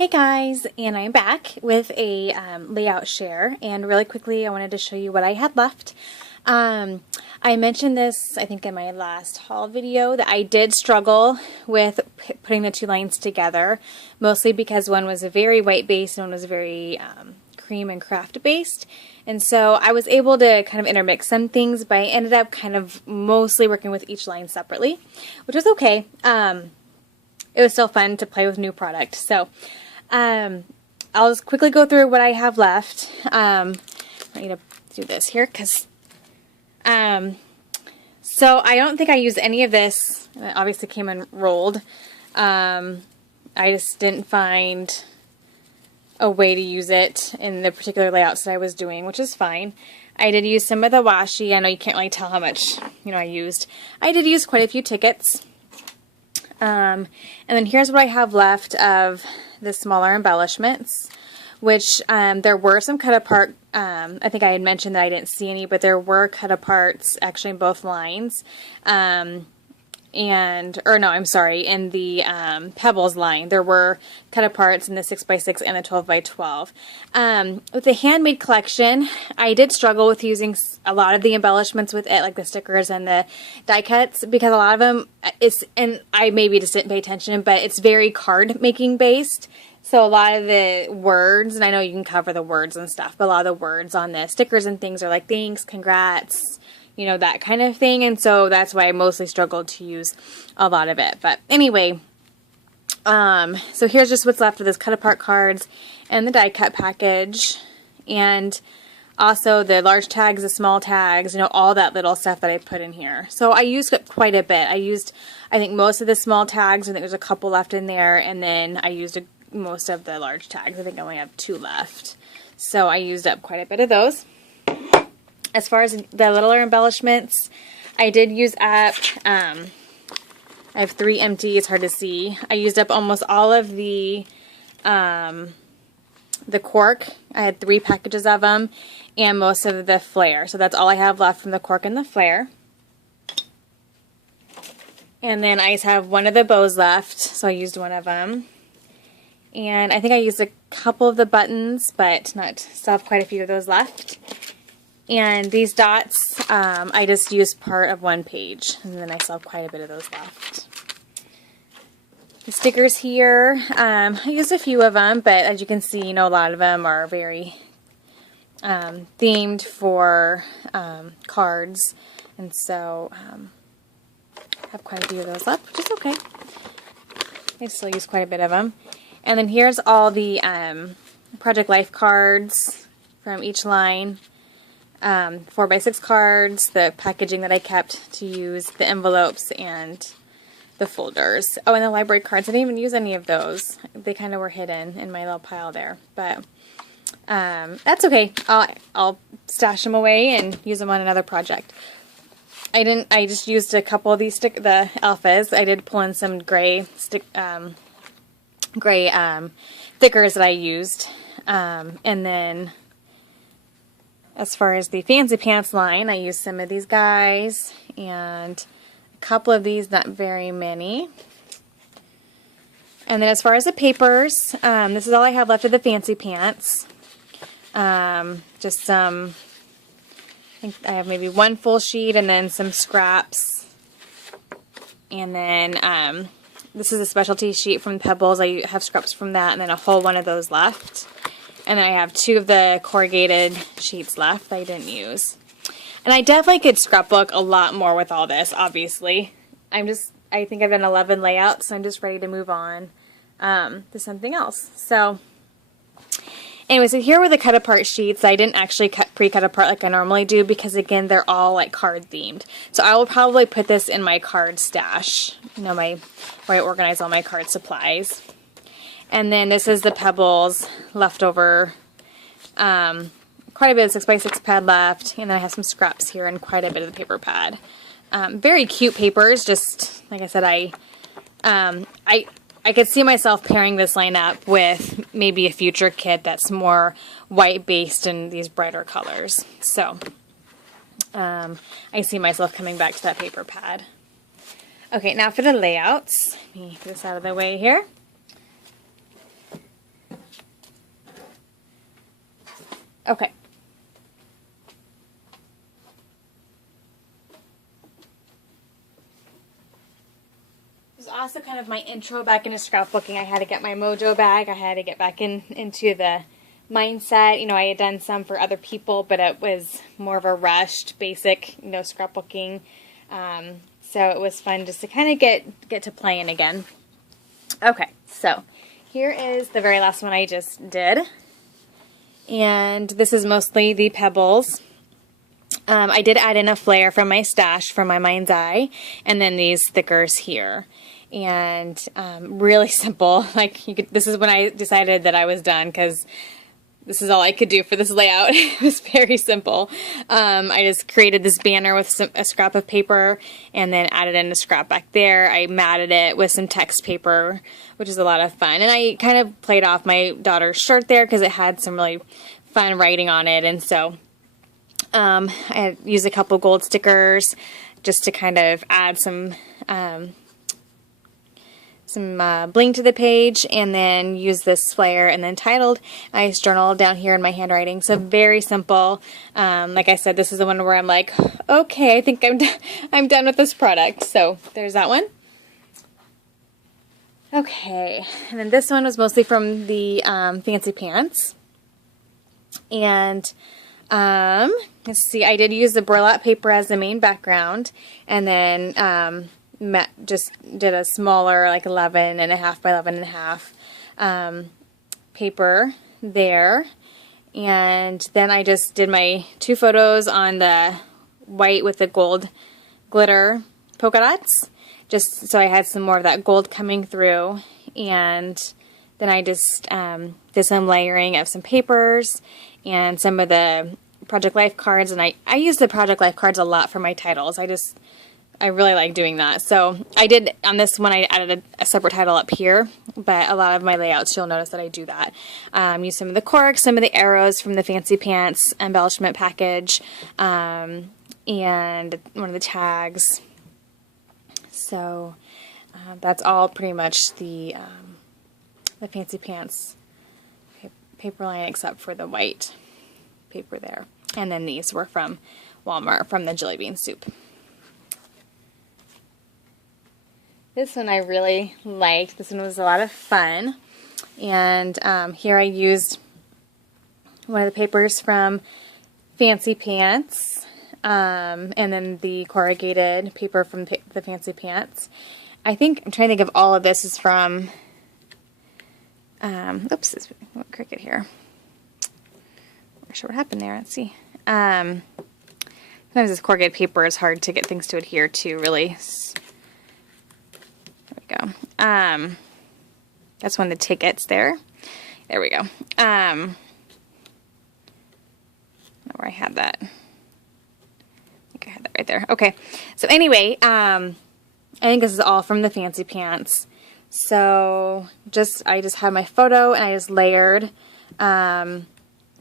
Hey guys, and I'm back with a layout share, and really quickly I wanted to show you what I had left. I mentioned this, I think, in my last haul video, that I did struggle with putting the two lines together, mostly because one was a very white based and one was very cream and craft based. And so I was able to kind of intermix some things, but I ended up kind of mostly working with each line separately, which was okay. It was still fun to play with new product. So I'll just quickly go through what I have left. I need to do this here because so I don't think I used any of this. It obviously came unrolled. I just didn't find a way to use it in the particular layouts that I was doing, which is fine. I did use some of the washi. I know you can't really tell how much, I used. I did use quite a few tickets. And then here's what I have left of the smaller embellishments, which there were some cut apart. I think I had mentioned that I didn't see any, but there were cut aparts actually in both lines. In the Pebbles line, there were cut aparts in the 6x6 and the 12x12. With the handmade collection, I did struggle with using a lot of the embellishments with it, like the stickers and the die cuts, because a lot of them, and I maybe just didn't pay attention, but it's very card making based. So a lot of the words, and I know you can cover the words and stuff, but a lot of the words on the stickers and things are like thanks, congrats, that kind of thing. And so that's why I mostly struggled to use a lot of it. But anyway, so here's just what's left of those cut apart cards and the die cut package. And also the large tags, the small tags, all that little stuff that I put in here. So I used quite a bit. I used, I think, most of the small tags. I think there's a couple left in there. And then I used most of the large tags. I think I only have 2 left. So I used up quite a bit of those. As far as the littler embellishments, I did use up, I have 3 empty, it's hard to see. I used up almost all of the cork. I had 3 packages of them, and most of the flare. So that's all I have left from the cork and the flare. And then I just have one of the bows left, so I used one of them. And I think I used a couple of the buttons, but still have quite a few of those left. And these dots, I just used part of one page, and then I still have quite a bit of those left. The stickers here, I used a few of them, but as you can see, a lot of them are very themed for cards, and so I have quite a few of those left, which is okay. I still use quite a bit of them. And then here's all the Project Life cards from each line. 4x6 cards, the packaging that I kept to use, the envelopes, and the folders. Oh, and the library cards. I didn't even use any of those. They kind of were hidden in my little pile there. But that's okay. I'll stash them away and use them on another project. I just used a couple of these the alphas. I did pull in some gray thickers that I used. And then as far as the Fancy Pants line, I used some of these guys and a couple of these, not very many. And then as far as the papers, this is all I have left of the Fancy Pants. Just some, I think I have maybe 1 full sheet and then some scraps. And then this is a specialty sheet from Pebbles. I have scraps from that and then a whole one of those left. And then I have 2 of the corrugated sheets left that I didn't use. And I definitely could scrapbook a lot more with all this, obviously. I think I've done 11 layouts, so I'm just ready to move on to something else. So, anyway, so here were the cut apart sheets. I didn't actually pre-cut apart like I normally do because, again, they're all like card themed. So I will probably put this in my card stash, where I organize all my card supplies. And then this is the Pebbles leftover, quite a bit of 6x6 pad left, and then I have some scraps here and quite a bit of the paper pad. Very cute papers, just like I said, I could see myself pairing this line up with maybe a future kit that's more white based in these brighter colors. So I see myself coming back to that paper pad. Okay, now for the layouts. Let me get this out of the way here. Okay. This is also kind of my intro back into scrapbooking. I had to get my mojo back. I had to get back into the mindset. You know, I had done some for other people, but it was more of a rushed, basic, you know, scrapbooking. So it was fun just to kind of get to playing again. Okay, so here is the very last one I just did. And this is mostly the Pebbles. I did add in a flare from my stash from my mind's eye, and then these stickers here. And really simple. Like this is when I decided that I was done, because this is all I could do for this layout. It was very simple. I just created this banner with a scrap of paper and then added in a scrap back there. I matted it with some text paper, which is a lot of fun. And I kind of played off my daughter's shirt there because it had some really fun writing on it. And so I used a couple gold stickers just to kind of add some bling to the page, and then use this flare, and then titled. I just journaled down here in my handwriting. So very simple. Like I said, this is the one where I'm like, okay, I think I'm done with this product. So there's that one. Okay, and then this one was mostly from the Fancy Pants. And let's see, I did use the burlap paper as the main background, and then just did a smaller, like 11.5 by 11.5 paper there. And then I just did my 2 photos on the white with the gold glitter polka dots, just so I had some more of that gold coming through. And then I just did some layering of some papers and some of the Project Life cards. And I use the Project Life cards a lot for my titles. I really like doing that. So I did, on this one, I added a separate title up here, but a lot of my layouts, you'll notice that I do that. Use some of the corks, some of the arrows from the Fancy Pants embellishment package, and one of the tags. So that's all pretty much the Fancy Pants paper line, except for the white paper there. And then these were from Walmart, from the Jelly Bean Soup. This one I really liked. This one was a lot of fun. And here I used one of the papers from Fancy Pants, and then the corrugated paper from the Fancy Pants. I'm trying to think of all of this is from, oops, this went crooked here. Not sure what happened there. Let's see. Sometimes this corrugated paper is hard to get things to adhere to, really. Go. That's one of the tickets there. There we go. Where I had that. I think I had that right there. Okay. So anyway, I think this is all from the Fancy Pants. So I just had my photo, and I just layered some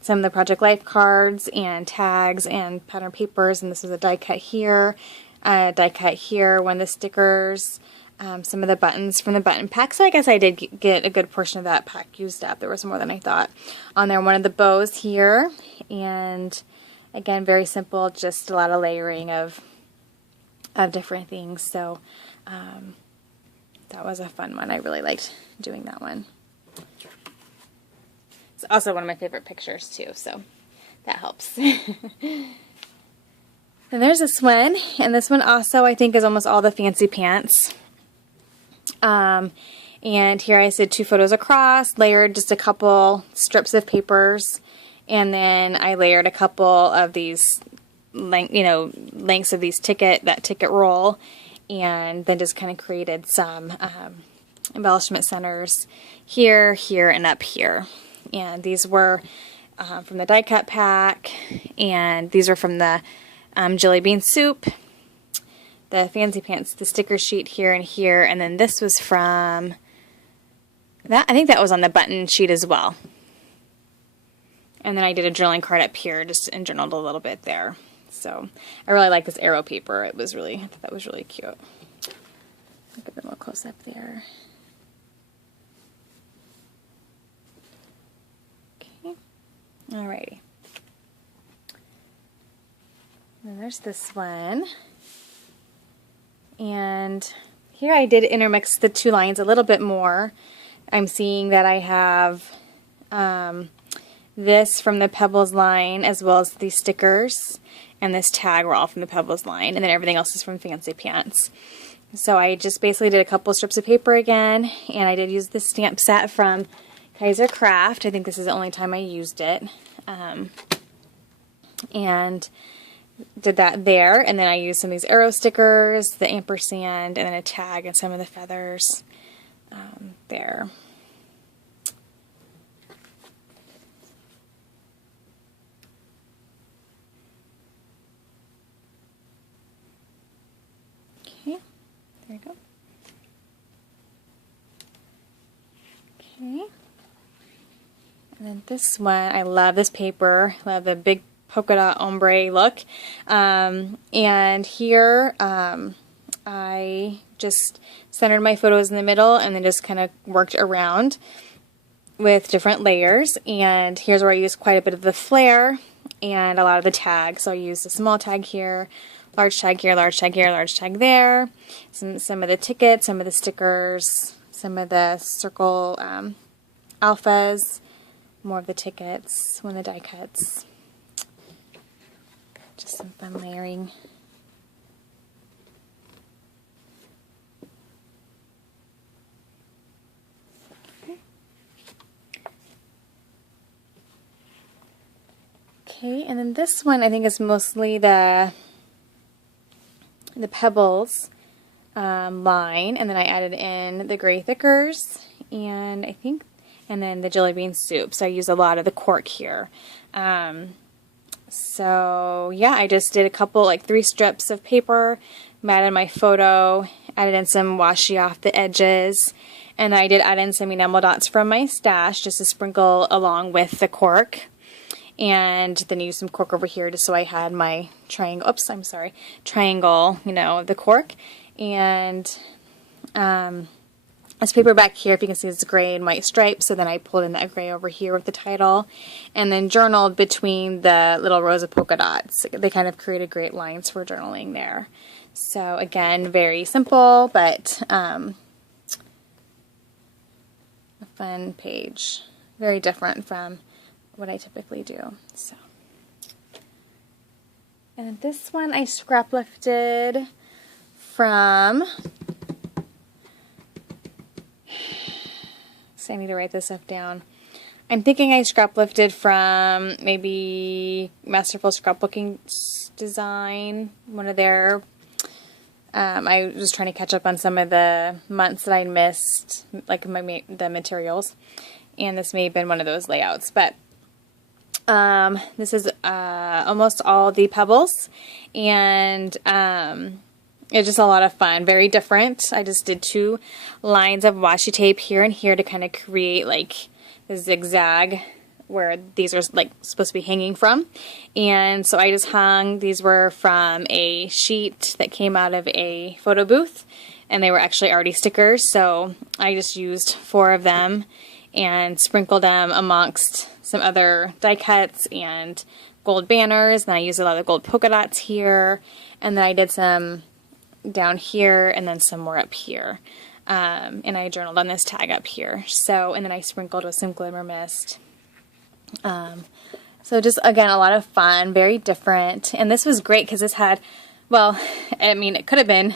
of the Project Life cards and tags and pattern papers. And this is a die cut here, one of the stickers. Some of the buttons from the button pack. So I guess I did get a good portion of that pack used up. There was more than I thought on there. One of the bows here. And again, very simple, just a lot of layering of different things. So that was a fun one. I really liked doing that one. It's also one of my favorite pictures too, so that helps. And there's this one, and this one also I think is almost all the Fancy Pants. And here I did 2 photos across, layered just a couple strips of papers, and then I layered a couple of these lengths of these that ticket roll, and then just kind of created some embellishment centers here, here, and up here. And these were from the die cut pack, and these are from the Jelly Bean Soup, the Fancy Pants, the sticker sheet here and here, and then this was from that. I think that was on the button sheet as well. And then I did a journaling card up here, just and journaled a little bit there. So I really like this arrow paper. I thought that was really cute. Look a bit more close up there. Okay. Alrighty. there's this one. And here I did intermix the two lines a little bit more. I'm seeing that I have this from the Pebbles line, as well as these stickers, and this tag were all from the Pebbles line, and then everything else is from Fancy Pants. So I just basically did a couple strips of paper again, and I did use the stamp set from Kaiser Craft. I think this is the only time I used it. And did that there, and then I used some of these arrow stickers, the ampersand, and then a tag and some of the feathers there. Okay, there we go. Okay. And then this one, I love this paper. I love the big polka dot ombre look. And here I just centered my photos in the middle and then just kind of worked around with different layers. And here's where I used quite a bit of the flare and a lot of the tags. So I used a small tag here, large tag here, large tag here, large tag there. Some of the tickets, some of the stickers, some of the circle alphas, more of the tickets, one of the die cuts. Just some fun layering. Okay, and then this one I think is mostly the Pebbles line, and then I added in the gray thickers, and and then the jelly bean soup. So I used a lot of the cork here. So yeah, I just did a couple, like 3 strips of paper, matted my photo, added in some washi off the edges, and I did add in some enamel dots from my stash just to sprinkle along with the cork. And then use some cork over here just so I had my triangle, oops, I'm sorry, triangle, you know, of the cork. And this paper back here, if you can see, it's gray and white stripes, so then I pulled in that gray over here with the title, and then journaled between the little rows of polka dots. They kind of created great lines for journaling there. So again, very simple, but a fun page. Very different from what I typically do. So, and this one I scrap lifted from, so I need to write this stuff down. I'm thinking I scrap lifted from maybe Masterful Scrapbooking Design, one of their, I was trying to catch up on some of the months that I missed, like the materials, and this may have been one of those layouts, but this is almost all the Pebbles, and it's just a lot of fun, very different. I just did 2 lines of washi tape here and here to kind of create like the zigzag where these are like supposed to be hanging from. And so I just hung, these were from a sheet that came out of a photo booth, and they were actually already stickers, so I just used 4 of them and sprinkled them amongst some other die cuts and gold banners, and I used a lot of gold polka dots here, and then I did some down here and then some more up here, and I journaled on this tag up here. So, and then I sprinkled with some glimmer mist. So just again, a lot of fun, very different, and this was great because this had, well, I mean, it could have been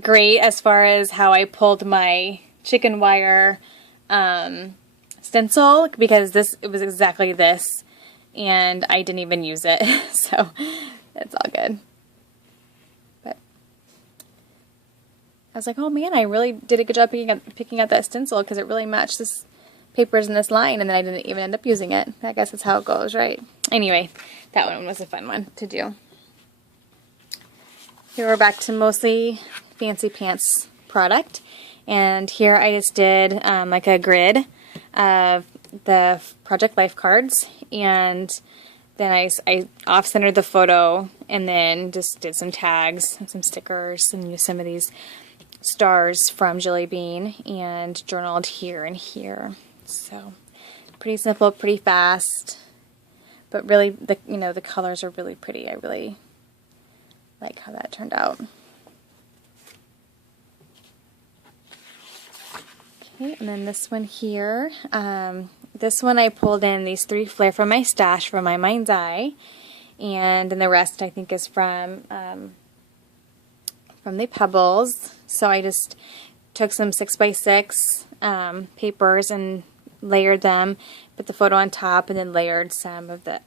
great as far as how I pulled my chicken wire stencil, because it was exactly this, and I didn't even use it, so it's all good. But I was like, oh man, I really did a good job picking out that stencil, because it really matched this papers in this line, and then I didn't even end up using it. I guess that's how it goes, right? Anyway, that one was a fun one to do. Here we're back to mostly Fancy Pants product. And here I just did like a grid of the Project Life cards, and then I off-centered the photo, and then just did some tags and some stickers, and used some of these stars from Jelly Bean, and journaled here and here. So pretty simple, pretty fast, But really, the colors are really pretty. I really like how that turned out. Okay, and then this one here. This one I pulled in these 3 flare from my stash from my mind's eye, and then the rest I think is from the Pebbles. So I just took some 6x6 papers and layered them, put the photo on top, and then layered some of the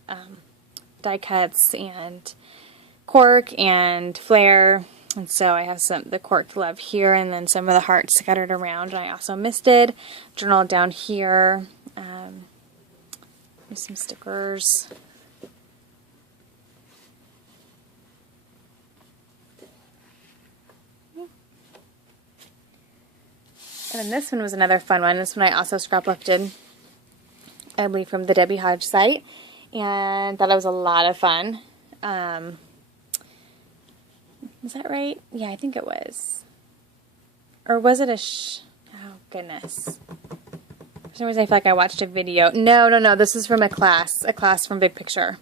die cuts and cork and flare. And so I have the corked love here, and then some of the hearts scattered around. And I also misted, journal down here, some stickers. And then this one was another fun one. This one I also scrapbookeded, I believe, from the Debbie Hodge site, and thought it was a lot of fun. Was that right? Yeah, I think it was. Or was it oh, goodness. For some reason I feel like I watched a video. No. This is from a class from Big Picture.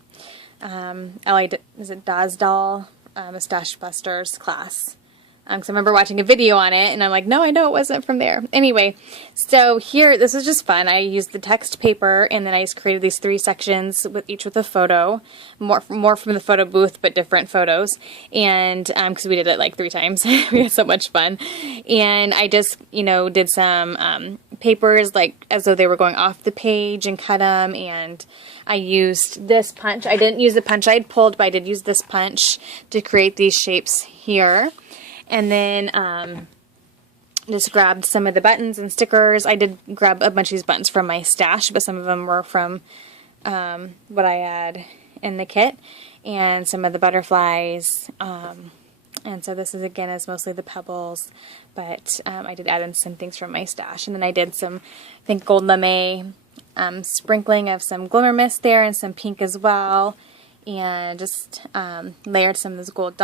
Is it Dazdoll? A Stash Busters class. Because I remember watching a video on it, and I'm like, no, I know it wasn't from there. Anyway, so here, this was just fun. I used the text paper, and then I just created these 3 sections, each with a photo, more from the photo booth, but different photos. And because we did it like 3 times, we had so much fun. And I just, did some papers like as though they were going off the page and cut them. And I used this punch. I didn't use the punch I had pulled, but I did use this punch to create these shapes here. And then just grabbed some of the buttons and stickers. I did grab a bunch of these buttons from my stash, but some of them were from what I had in the kit. And some of the butterflies. And so this is mostly the Pebbles, but I did add in some things from my stash. And then I did some, I think, gold lame sprinkling of some glimmer mist there and some pink as well. And just layered some of those gold dots.